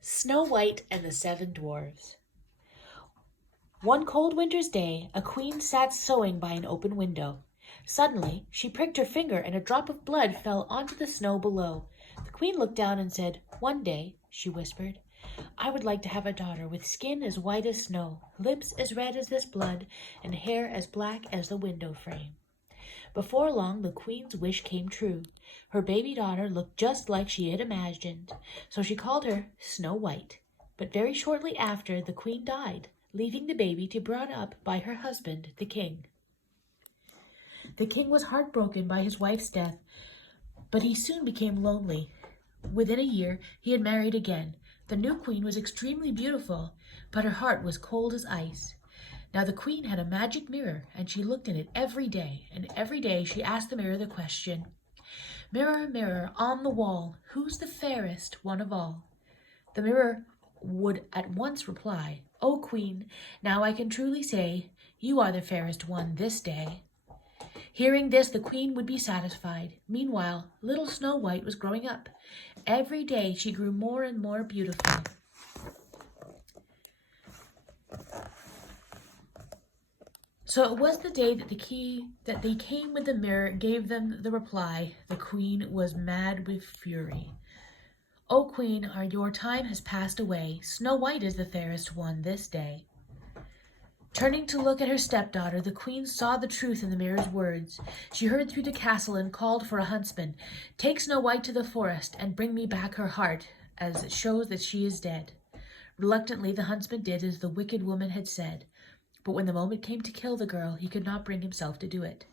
Snow White and the Seven Dwarfs. One cold winter's day, a queen sat sewing by an open window. Suddenly, she pricked her finger and a drop of blood fell onto the snow below. The queen looked down and said, "One day," she whispered, "I would like to have a daughter with skin as white as snow, lips as red as this blood, and hair as black as the window frame." Before long, the queen's wish came true. Her baby daughter looked just like she had imagined, so she called her Snow White. But very shortly after, the queen died, leaving the baby to be brought up by her husband, the king. The king was heartbroken by his wife's death, but he soon became lonely. Within a year, he had married again. The new queen was extremely beautiful, but her heart was cold as ice. Now the queen had a magic mirror, and she looked in it every day, and every day she asked the mirror the question, "Mirror, mirror on the wall, who's the fairest one of all?" The mirror would at once reply, "O queen, now I can truly say, you are the fairest one this day." Hearing this, the queen would be satisfied. Meanwhile, little Snow White was growing up. Every day she grew more and more beautiful. So it was the day that they came with the mirror gave them the reply. The queen was mad with fury. "O queen, your time has passed away. Snow White is the fairest one this day." Turning to look at her stepdaughter, the queen saw the truth in the mirror's words. She hurried through the castle and called for a huntsman. "Take Snow White to the forest and bring me back her heart, as it shows that she is dead." Reluctantly, the huntsman did as the wicked woman had said. But when the moment came to kill the girl, he could not bring himself to do it.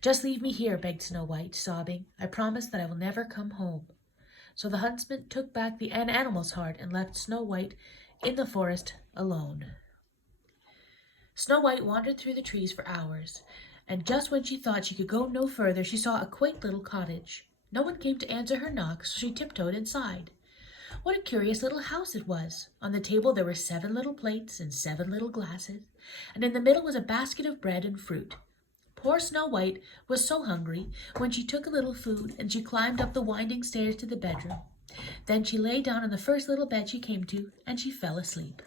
"Just leave me here," begged Snow White, sobbing. "I promise that I will never come home." So the huntsman took back an animal's heart and left Snow White in the forest alone. Snow White wandered through the trees for hours, and just when she thought she could go no further, she saw a quaint little cottage. No one came to answer her knock, so she tiptoed inside. What a curious little house it was! On the table there were 7 little plates and 7 little glasses, and in the middle was a basket of bread and fruit. Poor Snow White was so hungry when she took a little food, and she climbed up the winding stairs to the bedroom. Then she lay down on the first little bed she came to, and she fell asleep.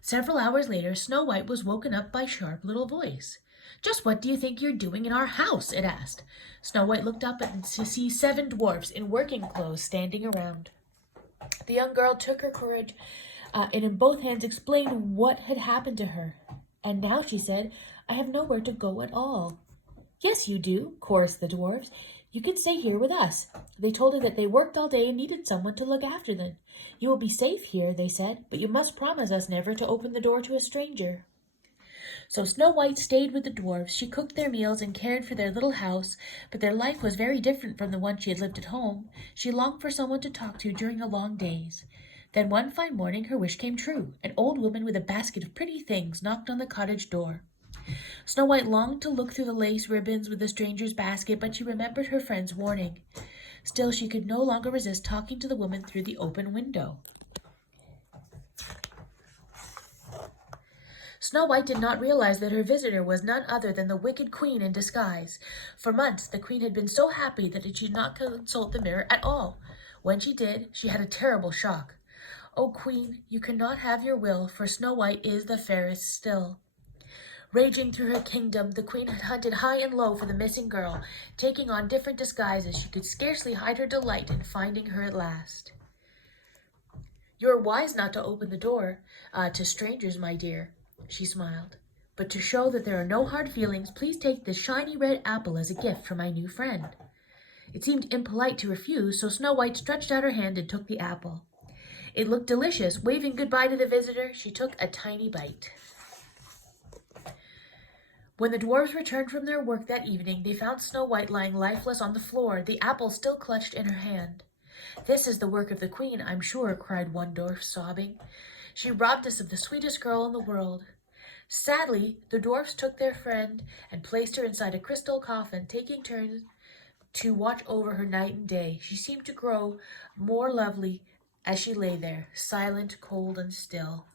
Several hours later, Snow White was woken up by a sharp little voice. "Just what do you think you're doing in our house?" it asked. Snow White looked up and to see 7 dwarfs in working clothes standing around. The young girl took her courage and in both hands explained what had happened to her. "And now," she said, "I have nowhere to go at all." "Yes, you do," chorused the dwarfs. "You can stay here with us." They told her that they worked all day and needed someone to look after them. "You will be safe here," they said, "but you must promise us never to open the door to a stranger." So Snow White stayed with the dwarfs. She cooked their meals and cared for their little house, but their life was very different from the one she had lived at home. She longed for someone to talk to during the long days. Then one fine morning her wish came true. An old woman with a basket of pretty things knocked on the cottage door. Snow White longed to look through the lace ribbons with the stranger's basket, but she remembered her friend's warning. Still, she could no longer resist talking to the woman through the open window. Snow White did not realize that her visitor was none other than the wicked queen in disguise. For months, the queen had been so happy that she did not consult the mirror at all. When she did, she had a terrible shock. "O queen, you cannot have your will, for Snow White is the fairest still." Raging through her kingdom, the queen had hunted high and low for the missing girl, taking on different disguises. She could scarcely hide her delight in finding her at last. "You are wise not to open the door to strangers, my dear," she smiled. "But to show that there are no hard feelings, please take this shiny red apple as a gift from my new friend." It seemed impolite to refuse, so Snow White stretched out her hand and took the apple. It looked delicious. Waving goodbye to the visitor, she took a tiny bite. When the dwarfs returned from their work that evening, they found Snow White lying lifeless on the floor, the apple still clutched in her hand. "This is the work of the queen, I'm sure," cried one dwarf, sobbing. "She robbed us of the sweetest girl in the world." Sadly, the dwarfs took their friend and placed her inside a crystal coffin, taking turns to watch over her night and day. She seemed to grow more lovely as she lay there, silent, cold, and still.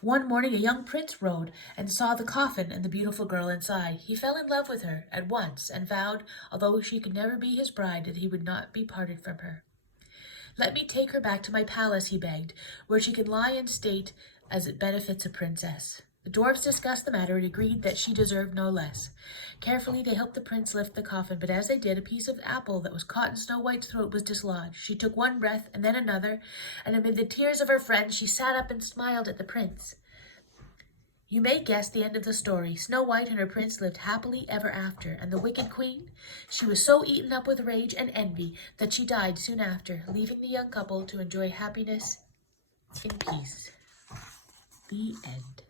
One morning a young prince rode and saw the coffin and the beautiful girl inside. He fell in love with her at once and vowed, although she could never be his bride, that he would not be parted from her. "Let me take her back to my palace," he begged, "where she can lie in state as it befits a princess." The dwarfs discussed the matter and agreed that she deserved no less. Carefully, they helped the prince lift the coffin, but as they did, a piece of apple that was caught in Snow White's throat was dislodged. She took one breath and then another, and amid the tears of her friends, she sat up and smiled at the prince. You may guess the end of the story. Snow White and her prince lived happily ever after, and the wicked queen, she was so eaten up with rage and envy that she died soon after, leaving the young couple to enjoy happiness in peace. The end.